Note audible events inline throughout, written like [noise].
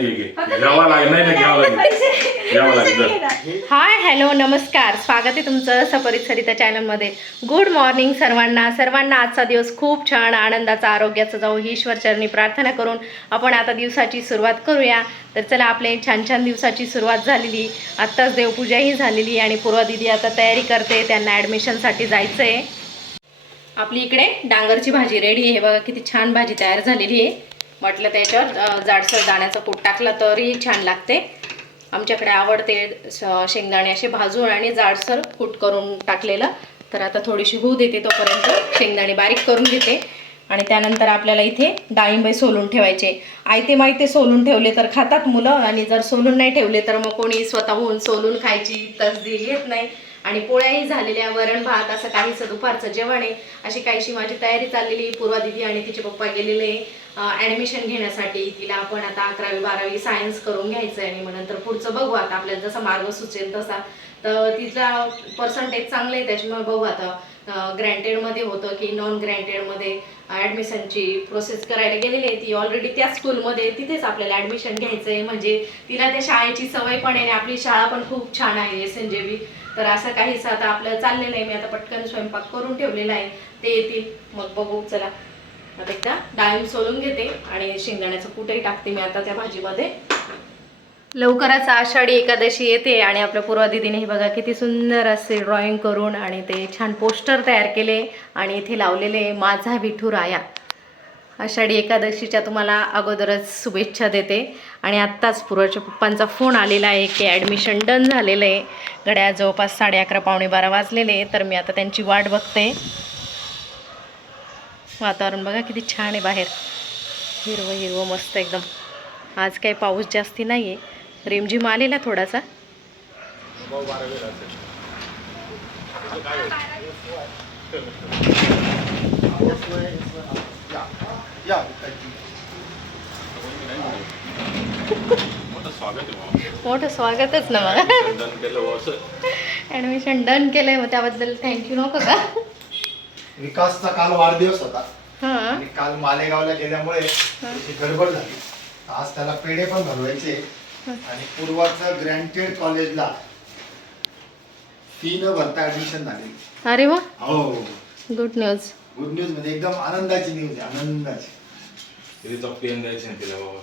नाही घे. घ्यावा लागेल नाही नाही घ्यावं लागेल. घ्यावं लागेल तर. हाय हॅलो नमस्कार. स्वागत आहे तुमचं सपरित सरिता चॅनलमध्ये. गुड मॉर्निंग सर्वांना. सर्वांना आजचा दिवस खूप छान आनंदाचा आरोग्याचा जाऊ ही ईश्वरचरणी प्रार्थना करून आपण आता दिवसाची सुरुवात करूया. तर चला आपले छान छान दिवसाची सुरुवात झालेली. आत्ताच देवपूजाही झालेली आणि पूर्वा दिदी आता तयारी करते. त्यांना ॲडमिशनसाठी जायचं आहे आपली इकडे डांगरची भाजी रेडी आहे. बघा किती छान भाजी तयार झालेली आहे. म्हटलं त्याच्यावर जाडसर दाण्याचा कूट टाकला तरीही छान लागते. आमच्याकडे आवडते शेंगदाणे असे भाजून आणि जाडसर कूट करून टाकलेलं. तर आता थोडीशी होऊ देते तोपर्यंत शेंगदाणे बारीक करून घेते. आणि त्यानंतर आपल्याला इथे डाळिंबे सोलून ठेवायचे. आयते माहिती सोलून ठेवले तर खातात मुलं आणि जर सोलून नाही ठेवले तर मग कोणी स्वतःहून सोलून खायची तसदी येत नाही. आणि पोळ्याही झालेल्या वरण भात असं काहीसं दुपारचं जेवण आहे. अशी काहीशी माझी तयारी चाललेली पूर्वा दिदी आणि तिचे पप्पा गेलेले ॲडमिशन घेण्यासाठी तिला आपण आता अकरावी बारावी सायन्स करून घ्यायचं आहे आणि मग नंतर पुढचं बघू आता. आपल्याला जसा मार्ग सुचेल तसा. तर तिचा पर्सेंटेज चांगलं आहे. त्याच्यामुळे बघू आता. ग्रँटेडमध्ये होतं की नॉन ग्रँटेडमध्ये ॲडमिशनची प्रोसेस करायला गेलेली आहे. ती ऑलरेडी त्या स्कूलमध्ये तिथेच आपल्याला ॲडमिशन घ्यायचं आहे म्हणजे तिला त्या शाळेची सवय पण आहे आणि आपली शाळा पण खूप छान आहे. एस एन जे बी तर असं काहीच आता आपलं चाललं नाही. मी आता पटकन स्वयंपाक करून ठेवलेला आहे. ते येतील. मग बघू. चला. आता एकदा डाळिंब सोलून घेते आणि शेंगदाण्याचं कुठेही टाकते मी आता त्या भाजीमध्ये. लवकरच आषाढी एकादशी येते आणि आपल्या पूर्वा दिदीने हे बघा किती सुंदर असे ड्रॉइंग करून आणि ते छान पोस्टर तयार केले आणि इथे लावलेले माझा विठू राया आषाढी एकादशीच्या तुम्हाला अगोदरच शुभेच्छा देते. आणि आत्ताच पूर्वाच्या पप्पांचा फोन आलेला आहे की ॲडमिशन डन झालेलं आहे. घड्या जवळपास साडे अकरा पावणे बारा वाजलेले आहे. तर मी आता त्यांची वाट बघते. वातावरण बघा किती छान आहे बाहेर. हिरवं हिरवं मस्त एकदम. आज काही पाऊस जास्ती नाही आहे रिमझिम आलेला थोडासा. मोठं स्वागतच ना मला. ॲडमिशन डन केलं आहे मग त्याबद्दल थँक्यू नको का? विकासचा काल वाढदिवस होता. हां. आणि काल मालेगावला गेल्यामुळे त्याची गडबड झाली. आज त्याला पेढे पण भरवायचे. आणि पूर्वाचं ग्रँटेड कॉलेजला फी न भरता ऍडमिशन झाली. अरे वा. हो. गुड न्यूज गुड न्यूज म्हणजे एकदम आनंदाची न्यूज आहे आनंदाची. तिथे पेन द्यायचे ना तिला बाबा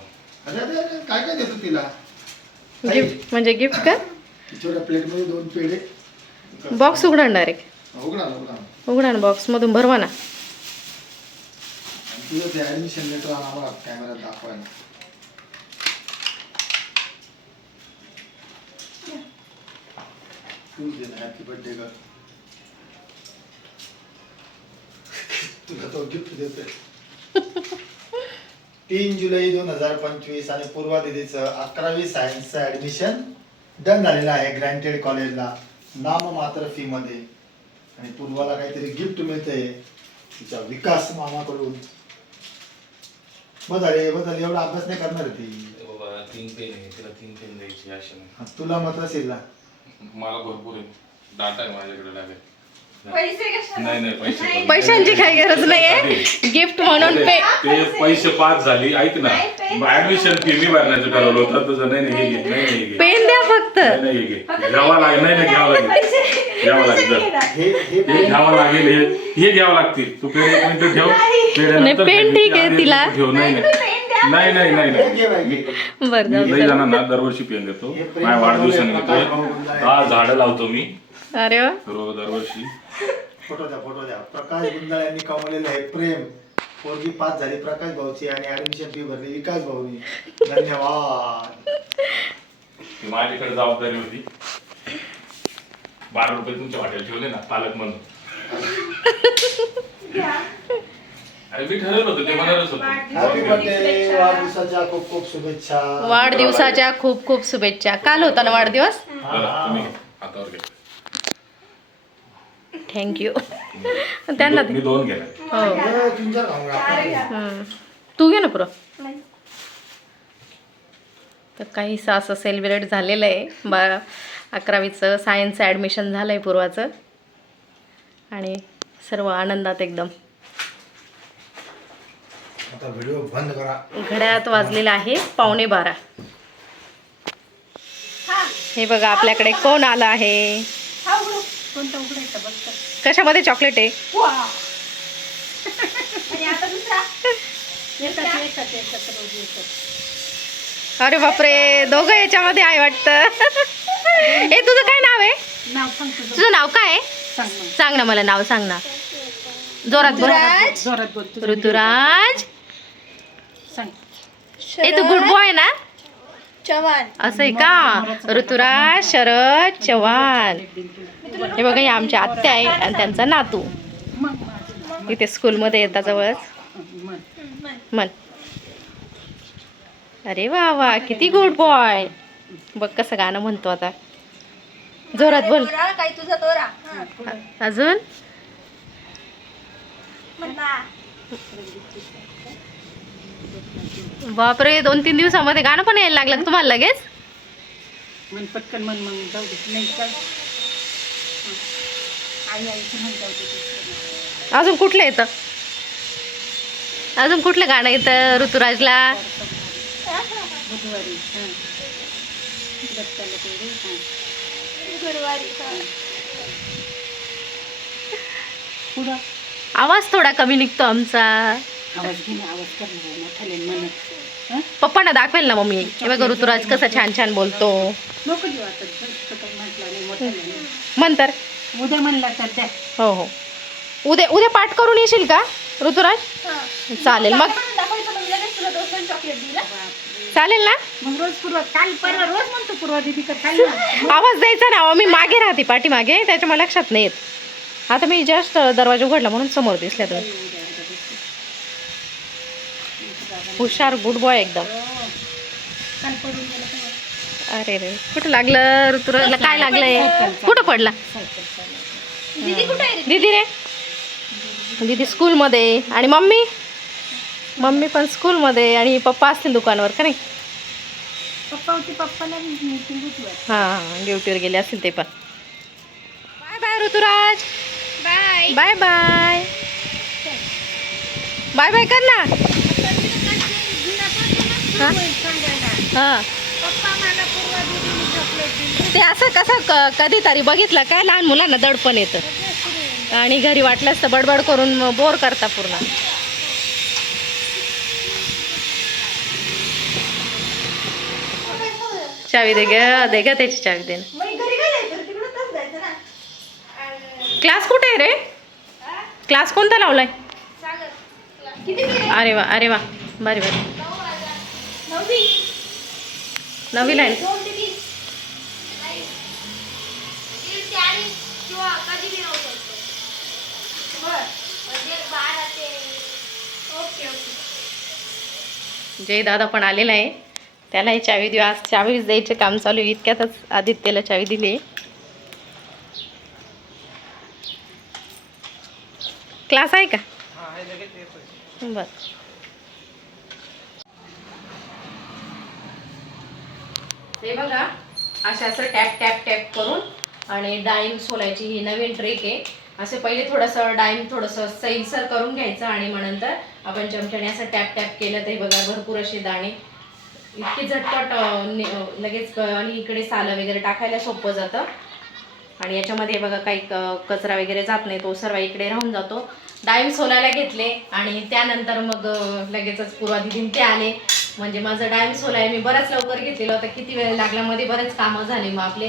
अरे अरे अरे काय काय देतो तिला गिफ्ट म्हणजे गिफ्ट का? छोट्या प्लेटमध्ये दोन पेढे बॉक्स उघडा डायरेक्ट उघडा ना, उघडा ना. उघडा ना बॉक्समधून भरवा ना. आणि तुझं ते ऍडमिशन लेटर आम्हाला कॅमेऱ्यात दाखवायला. तू दे ना हॅपी बर्थडे कर. [laughs] तुला तो गिफ्ट देतोय. तीन जुलै दोन हजार पंचवीस आणि पूर्वा दिदीचं अकरावी सायन्सचं ऍडमिशन डन झालेलं आहे. ग्रँटेड कॉलेजला नाम मात्र फी मध्ये. आणि पूर्वाला काहीतरी गिफ्ट मिळतंय तिच्या विकास मामाकडून. बदल रे बदल एवढा अभ्यास नाही करणार ती. बाबा तीन पेन आहे. तिला तीन पेन द्यायची अशा नाही. हा, तुला मात्र मला भरपूर आहे. डाटा आहे माझ्याकडे लागेल? नाही. नाही पैसे पैशांची काही गरज नाही आहे. गिफ्ट म्हणून पे ते पैसे पास झाली ऐक ना. ऍडमिशन फी मी भरण्याचं ठरवलं होतं. तुझं नाही नाही हे घे नाही नाही घे. पेन द्या फक्त. नाही नाही हे घे. घ्यावा लागेल. नाही नाही घ्यावं लागेल. घ्यावं लागेल. हे हे हे घ्यावं लागेल हे हे घ्यावं लागतील. तू पेढे एक मिनिट ठेव. पेढे नाही, पेन. ठीक आहे आधी तिला. ठेव. नाही नाही नाही. नाही नाही घे बाई, नाही घे. बरं मी जाऊ लई. जणांना दरवर्षी पेन देतो. माझ्या वाढदिवसाने. दहा झाडं लावतो मी. अरे वा. दरवर्षी. फोटो द्या फोटो द्या. प्रकाश गुंजाळ यांनी कमवलेलं आहे प्रेम. पोरगी पास झाली प्रकाश भाऊची आणि ऍडमिशन फी भरली विकास भाऊनी. धन्यवाद. ती माझ्याकडे जबाबदारी होती. बारा रुपये तुमच्या हॉटेल ठेवले ना पालक म्हणून. अरे मी ठरवलं होतं ते म्हणालच हॅपी होतं बर्थडे वाढदिवसाच्या खूप खूप शुभेच्छा. वाढदिवसाच्या खूप खूप शुभेच्छा. काल होता ना वाढदिवस? बरं, तुम्ही घ्या. हातावर घ्या. थँक्यू [laughs] त्यांना दे. मी दोन गेले. हो. तू घे ना पुरं. तर काहीसं असं सेलिब्रेट झालेलं आहे बा अकरावीचं सायन्सचं ॲडमिशन झालं आहे पूर्वाचं. आणि सर्व आनंदात एकदम. आता व्हिडिओ बंद करा. घड्याळात वाजलेला आहे पावणे बारा. हे. बघा आपल्याकडे कोण आलं आहे? कोणता उघडायचा बघ कशामध्ये चॉकलेट आहे? अरे बापरे दोघं याच्यामध्ये आहे वाटतं. [laughs] हे तुझं काय नाव आहे? नाव सांग तुझं. नाव काय आहे? सांग ना. मला नाव सांग ना. जोरात बोल. जोरात बोल तुझं ऋतुराज? सांग. ए तू गुड बॉय ना? चव्हाण. असं आहे का? ऋतुराज शरद चव्हाण. हे बघा हे आमच्या आत्या आहे आणि त्यांचा नातू. इथे स्कूलमध्ये येतात जवळच. मन अरे वा वा किती गुड बॉय बघ कसं गाणं म्हणतो आता. जोरात बोल. अजून? बापरे दोन तीन दिवसामध्ये गाणं पण यायला लागलं तुम्हाला लगेच? मन पटकन मन मग जाऊ दे. नाही चल. आई आईचं म्हण जाऊ दे. अजून कुठलं येतं? अजून कुठलं गाणं येतं ऋतुराजला? बुधवारी हां. दत्ताला तेवढे हां. गुरुवारी हा. पुढं? आवाज थोडा कमी निघतो आमचा. आवाज घे ना आवाज कर ना मोठाले म्हणत हं? पप्पांना दाखवेल ना मम्मी. हे बघा ऋतुराज कसा छान छान बोलतो. नको देऊ आता जास्त काही म्हटलं नाही मोठाले नाही. म्हण तर. उद्या म्हणला तर द्या. हो हो. उद्या उद्या पाठ करून येशील का ऋतुराज? हा. चालेल मग. म्हणून दाखवायचं मग लगेच तुला दोन चॉकलेट दिला चालेल ना? मग रोज पूर्वा काल परवा रोज म्हणतो पूर्वा दिदी का खाली आवाज द्यायचा ना मी मागे राहते पाठीमागे त्याच्या मला लक्षात नाही येत आता मी जस्ट दरवाजा उघडला म्हणून समोर दिसल्या तुम्ही हुशार गुड बॉय एकदम? अरे रे कुठं लागलं ऋतुराजला काय लागलंय कुठं पडला. दीदी कुठे आहे रे? दीदी स्कूलमध्ये आणि मम्मी? मम्मी पण स्कूलमध्ये आणि पप्पा असतील दुकानावर का नाही? पप्पा होते पप्पाला. हां हां ड्युटीवर गेले असतील ते पण. Bye bye Rituraj. Bye. Bye bye. Bye bye कर ना. हा? हां ते असं कसं क- कधीतरी बघितलं काय लहान मुलांना दडपण येतं आणि घरी वाटलंच तर बडबड करून बोर करता पूर्ण चावी दे ग दे ग त्याची चावी दे ना क्लास कुठे आहे रे? क्लास कोणता लावलाय? अरे वा अरे वा बरे बरे. शकतो. बर. म्हणजे जय दादा पण आलेला आहे. त्याला ही चावी देऊ. आज चावी द्यायचे काम चालू आहे. इतक्यातच आदित्यला चावी दिली. क्लास आहे का? बर. हे बघा अशा असं टॅप टॅप टॅप करून आणि डाईम सोलायची ही नवीन ट्रिक आहे. असे पहिले थोडंसं डाईम थोडंसं सैलसर करून घ्यायचं आणि मग नंतर आपण चमच्याने असं टॅप टॅप केलं तर हे बघा भरपूर असे दाणे इतके झटपट लगेच आणि इकडे सालं वगैरे टाकायला सोपं जातं. आणि याच्यामध्ये बघा काही क- कचरा वगैरे जात नाही तो सर्व इकडे राहून जातो. डाईम सोलायला घेतले आणि त्यानंतर मग लगेचच पूर्वा दिदीन ते आले. म्हणजे माझं डाळिंब आहे. मी बराच लवकर घेतलेलं होतं. किती वेळ लागला? मध्ये बरेच कामं झाले मग आपले.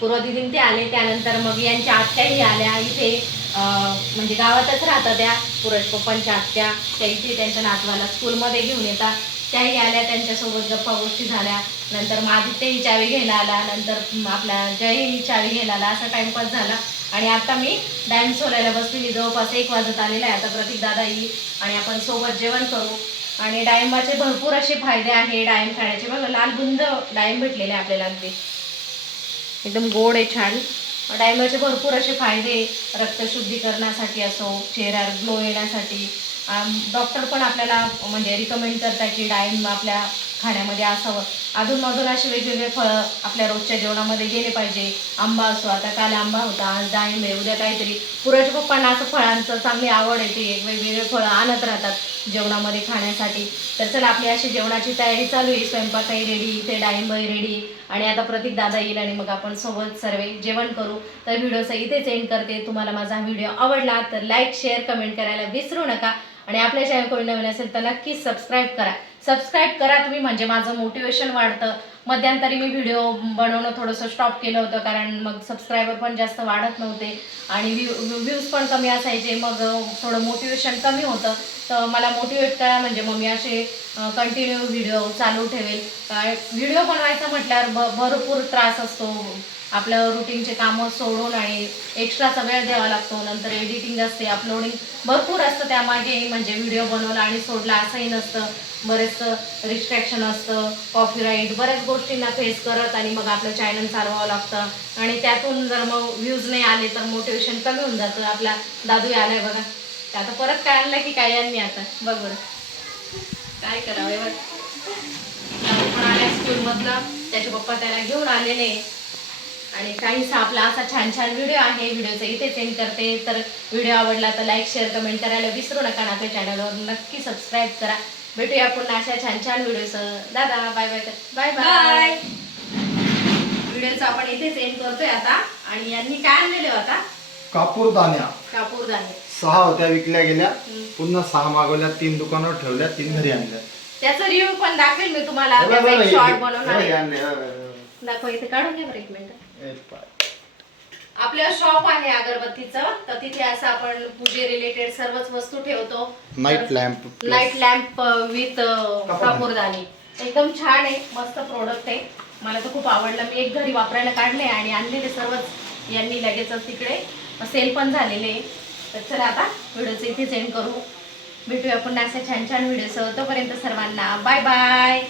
पूर्वा दिदीन ते आले. त्यानंतर मग यांच्या आत्याही आल्या. इथे म्हणजे गावातच राहतात त्या पुरश पप्पांच्या आत्या. त्या इथे त्यांच्या नातवाला स्कूलमध्ये घेऊन येतात. त्याही आल्या. त्यांच्यासोबत गप्पा गोष्टी झाल्या. नंतर मग आदित्यही चावी घ्यायला आला. नंतर आपला जयही चावी घ्यायला आला. असा टाइमपास झाला. आणि आता मी डायम सोलायला बसलेली. जवळपास एक वाजत आलेला आहे. आता प्रतीक दादा येईल आणि आपण सोबत जेवण करू. आणि डाळिंबाचे भरपूर असे फायदे आहे डाळिंब खाण्याचे. बघा लाल बुंद डाळिंब भेटलेले आहे आपल्याला अगदी. एकदम गोड आहे छान. डाळिंबाचे भरपूर असे फायदे रक्तशुद्धीकरणासाठी असो चेहऱ्यावर ग्लो येण्यासाठी. डॉक्टर पण आपल्याला म्हणजे रिकमेंड करतात की डाळिंब आपल्या खाण्यामध्ये असावं. अधूनमधून असे वेगवेगळे फळं आपल्या रोजच्या जेवणामध्ये गेले पाहिजे. आंबा असो आता काल आंबा होता आज डाळिंब आहे उद्या काहीतरी. पुराच्या पप्पांना असं फळांचं चांगली आवड येते वेगवेगळे फळं आणत राहतात जेवणामध्ये खाण्यासाठी. तर चला आपली अशी जेवणाची तयारी चालू आहे. स्वयंपाकही रेडी इथे डाळिंबही रेडी आणि आता प्रतीक दादा येईल आणि मग आपण सोबत सर्व जेवण करू. तर व्हिडिओचं इथेच एंड करते. तुम्हाला माझा व्हिडिओ आवडला तर लाईक शेअर कमेंट करायला विसरू नका. आणि आपल्या चॅनल कोणी नवीन असेल तर नक्कीच सबस्क्राईब करा. सबस्क्राईब करा तुम्ही म्हणजे माझं मोटिवेशन वाढतं. मध्यंतरी मी व्हिडिओ बनवणं थोडंसं स्टॉप केलं होतं कारण मग सबस्क्रायबर पण जास्त वाढत नव्हते आणि व्ह्यूज पण कमी असायचे. मग थोडं मोटिवेशन कमी होतं. तर मला मोटिवेट करा म्हणजे मग मी असे कंटिन्यू व्हिडिओ चालू ठेवेल. व्हिडिओ बनवायचा म्हटल्यावर ब भरपूर त्रास असतो. आपलं रुटीनचे कामं सोडून आणि एक्स्ट्राचा वेळ द्यावा लागतो. नंतर एडिटिंग असते अपलोडिंग भरपूर असतं त्यामागे. म्हणजे व्हिडिओ बनवला आणि सोडला असंही नसतं. बरेचसं रिस्ट्रॅक्शन असतं कॉपीराईट बऱ्याच गोष्टींना फेस करत आणि मग आपलं चॅनल चालवावं लागतं. आणि त्यातून जर मग व्ह्यूज नाही आले तर मोटिवेशन कमी होऊन जातं. आपला दादू आलाय बघा. ते आता परत काय आणलं की काय यांनी आता. बघ बरं. काय करावं बघ. दादू स्कूलमधला त्याचे पप्पा त्याला घेऊन आलेले. आणि काहीसा आपला असा छान छान व्हिडिओ आहे व्हिडिओचं इथे सेंड करते. तर व्हिडिओ आवडला तर लाईक शेअर कमेंट करायला विसरू नका आणि आपल्या चॅनलवर नक्की सबस्क्राईब करा. भेटूया पुन्हा अशा छान छान व्हिडिओसह दादा बाय बाय बाय बाय व्हिडिओचं आपण इथे सेंड करतोय आता. आणि यांनी काय आणलेले आता? कापूर दाण्या. कापूर दाणे. सहा होत्या विकल्या गेल्या. पुन्हा सहा मागवल्या तीन दुकानावर ठेवल्या तीन घरी आणल्या त्याचा रिव्ह्यू पण दाखवेल मी तुम्हाला. बघ, त्याचा एक शॉर्ट बनवणार आहे. आणले, हे- दाखव इथे काढून घ्या बरं एक मिनिट हे पाय. आपलं शॉप आहे अगरबत्तीचं. तर तिथे असं आपण पूजे रिलेटेड सर्वच वस्तू ठेवतो. Night lamp light lamp with. कापूरदानी. एकदम छान आहे. मस्त प्रोडक्ट आहे. मला तर खूप आवडलं. मी एक घरी वापरायला काढले आणि आणलेले सर्वच यांनी लगेचच तिकडे. सेल पण झालेले. तर चला आता व्हिडिओचं इथे सेंड करू. भेटूया पुन्हा अशा छान छान व्हिडिओसह तोपर्यंत सर्वांना बाय बाय